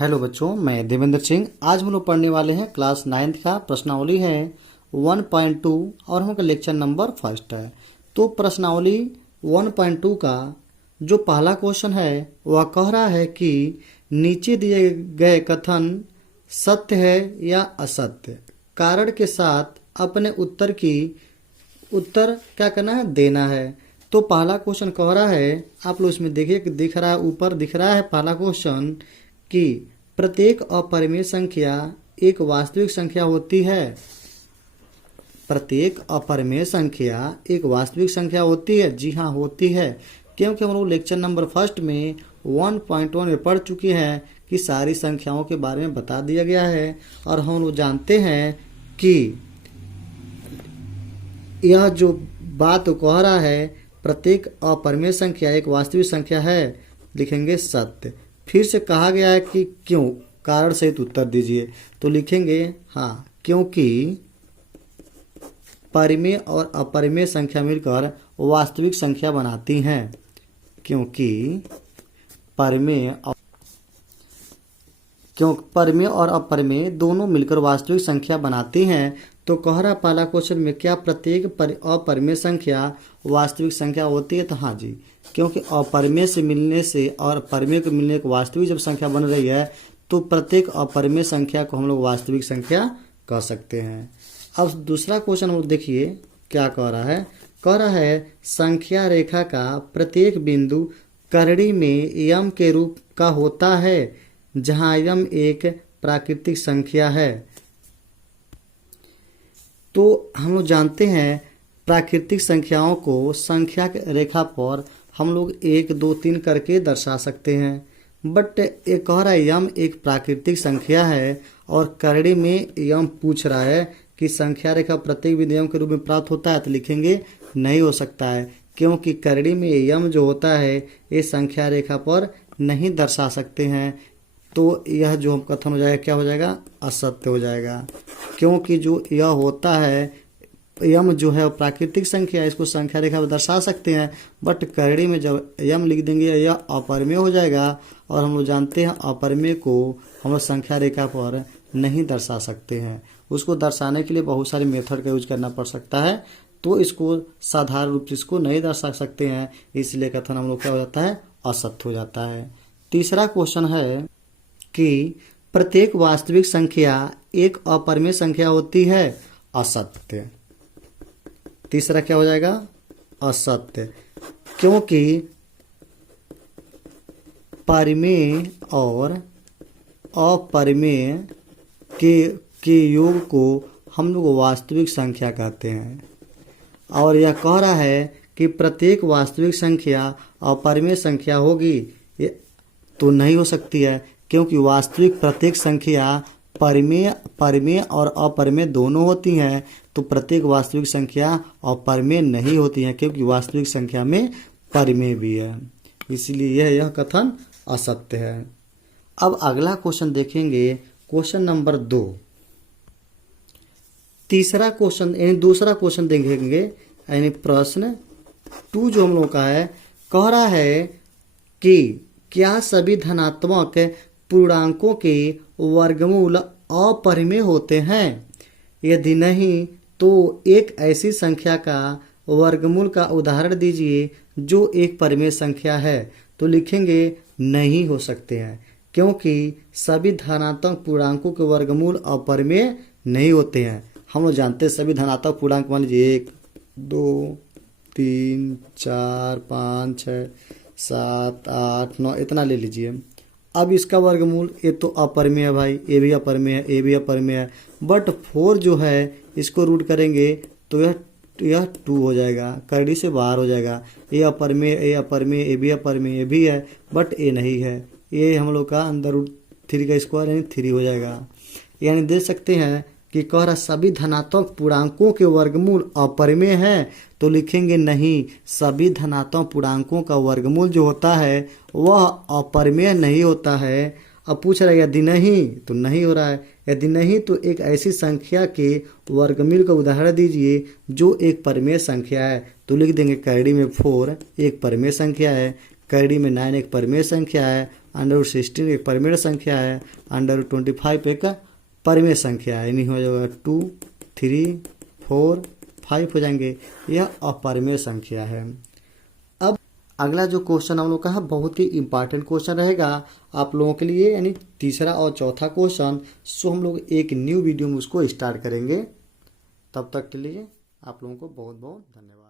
Hello बच्चों, मैं देवेंद्र सिंह। आज हम लोग पढ़ने वाले हैं क्लास 9th का प्रश्नावली है 1.2 और हम लोग का लेक्चर नंबर फर्स्ट है। तो प्रश्नावली 1.2 का जो पहला क्वेश्चन है वह कह रहा है कि नीचे दिए गए कथन सत्य है या असत्य, कारण के साथ अपने उत्तर क्या करना है, देना है। तो पहला क्वेश्चन कह रहा है, आप लोग इसमें देखिए, दिख रहा है, ऊपर दिख रहा है पहला क्वेश्चन कि प्रत्येक अपरिमेय संख्या एक वास्तविक संख्या होती है। प्रत्येक अपरिमेय संख्या एक वास्तविक संख्या होती है। जी हाँ, होती है, क्योंकि हम लोग लेक्चर नंबर फर्स्ट में 1.1 में पढ़ चुके हैं कि सारी संख्याओं के बारे में बता दिया गया है और हम लोग जानते हैं कि यह जो बात कह रहा है प्रत्येक अपरिमेय संख्या एक वास्तविक संख्या है, लिखेंगे सत्य। फिर से कहा गया है कि क्यों, कारण सहित उत्तर दीजिए। तो लिखेंगे हाँ, क्योंकि परिमेय और अपरिमेय संख्या मिलकर वास्तविक संख्या बनाती हैं। क्योंकि परिमेय और अपरिमेय दोनों मिलकर वास्तविक संख्या बनाती हैं। तो कह रहा पहला क्वेश्चन में, क्या प्रत्येक अपरिमेय संख्या वास्तविक संख्या होती है? तो हाँ जी, क्योंकि अपरिमेय से मिलने से और परिमेय को मिलने को वास्तविक जब संख्या बन रही है तो प्रत्येक अपरिमेय संख्या को हम लोग वास्तविक संख्या कह सकते हैं। अब दूसरा क्वेश्चन हम लोग देखिए क्या कह रहा है। कह रहा है संख्या रेखा का प्रत्येक बिंदु करड़ी में यम के रूप का होता है, जहाँ यम एक प्राकृतिक संख्या है। तो हम लोग जानते हैं प्राकृतिक संख्याओं को संख्या रेखा पर हम लोग 1, 2, 3 करके दर्शा सकते हैं, बट ये कह रहा है यम एक प्राकृतिक संख्या है और करड़ी में यम पूछ रहा है कि संख्या रेखा प्रत्येक बिंदु यम के रूप में प्राप्त होता है। तो लिखेंगे नहीं हो सकता है, क्योंकि करड़ी में यम जो होता है ये संख्या रेखा पर नहीं दर्शा सकते हैं। तो यह जो कथन हो जाएगा, क्या हो जाएगा, असत्य हो जाएगा। क्योंकि जो यह होता है यम जो है प्राकृतिक संख्या, इसको संख्या रेखा पर दर्शा सकते हैं, बट करड़ी में जब यम लिख देंगे यह अपरिमेय हो जाएगा और हम लोग जानते हैं अपरिमेय को हम लोग संख्या रेखा पर नहीं दर्शा सकते हैं। उसको दर्शाने के लिए बहुत सारे मेथड का यूज करना पड़ सकता है, तो इसको साधारण रूप से इसको नहीं दर्शा सकते हैं, इसलिए कथन हम लोग क्या हो जाता है, असत्य हो जाता है। तीसरा क्वेश्चन है कि प्रत्येक वास्तविक संख्या एक अपरिमेय संख्या होती है, असत्य। तीसरा क्या हो जाएगा, असत्य, क्योंकि परिमेय और अपरिमेय के योग को हम लोग वास्तविक संख्या कहते हैं। और यह कह रहा है कि प्रत्येक वास्तविक संख्या अपरिमेय संख्या होगी, तो नहीं हो सकती है, क्योंकि वास्तविक प्रत्येक संख्या परिमेय और अपरिमेय दोनों होती हैं। तो प्रत्येक वास्तविक संख्या अपरिमेय नहीं होती है, क्योंकि वास्तविक संख्या में परिमेय भी है, इसलिए यह कथन असत्य है। अब अगला क्वेश्चन देखेंगे, क्वेश्चन नंबर 2। तीसरा क्वेश्चन यानी दूसरा क्वेश्चन देखेंगे, यानी प्रश्न 2 जो हम लोग का है, कह रहा है कि क्या सभी धनात्मक पूर्णांकों के वर्गमूल अपरिमेय होते हैं? यदि नहीं तो एक ऐसी संख्या का वर्गमूल का उदाहरण दीजिए जो एक परिमेय संख्या है। तो लिखेंगे नहीं हो सकते हैं, क्योंकि सभी धनात्मक पूर्णांकों के वर्गमूल अपरिमेय नहीं होते हैं। हम लोग जानते हैं सभी धनात्मक पूर्णांक, मान लीजिए 1, 2, 3, 4, 5, 6, 7, 8, 9 इतना ले लीजिए। अब इसका वर्गमूल, ये तो अपरिमेय है भाई, ये भी अपरिमेय है, ये भी अपरिमेय है, बट 4 जो है इसको रूट करेंगे तो यह 2 हो जाएगा, करड़ी से बाहर हो जाएगा। ये अपरिमेय, ये अपरिमेय, ये भी अपरिमेय, ये भी है, बट ये नहीं है। ये हम लोग का अंदर रूट 3 का स्क्वायर यानी 3 हो जाएगा। यानी देख सकते हैं कि कह रहा सभी धनात्मक पूर्णांकों के वर्गमूल अपरिमेय हैं। तो लिखेंगे नहीं, सभी धनात्मक पूर्णांकों का वर्गमूल जो होता है वह अपरिमेय नहीं होता है। अब पूछ रहा है यदि नहीं, तो नहीं हो रहा है। यदि नहीं तो एक ऐसी संख्या के वर्गमूल का उदाहरण दीजिए जो एक परिमेय संख्या है। तो लिख देंगे करड़ी में 4 एक परिमेय संख्या है, करड़ी में 9 एक परिमेय संख्या है √16 एक परिमेय संख्या है, √25 एक परिमेय संख्या है, यानी हो जाएगा 2, 3, 4, 5 हो जाएंगे, यह अपरिमेय संख्या है। अब अगला जो क्वेश्चन हम लोग का है बहुत ही इंपॉर्टेंट क्वेश्चन रहेगा आप लोगों के लिए, यानी तीसरा और चौथा क्वेश्चन। सो हम लोग एक न्यू वीडियो में उसको स्टार्ट करेंगे। तब तक के लिए आप लोगों को बहुत बहुत धन्यवाद।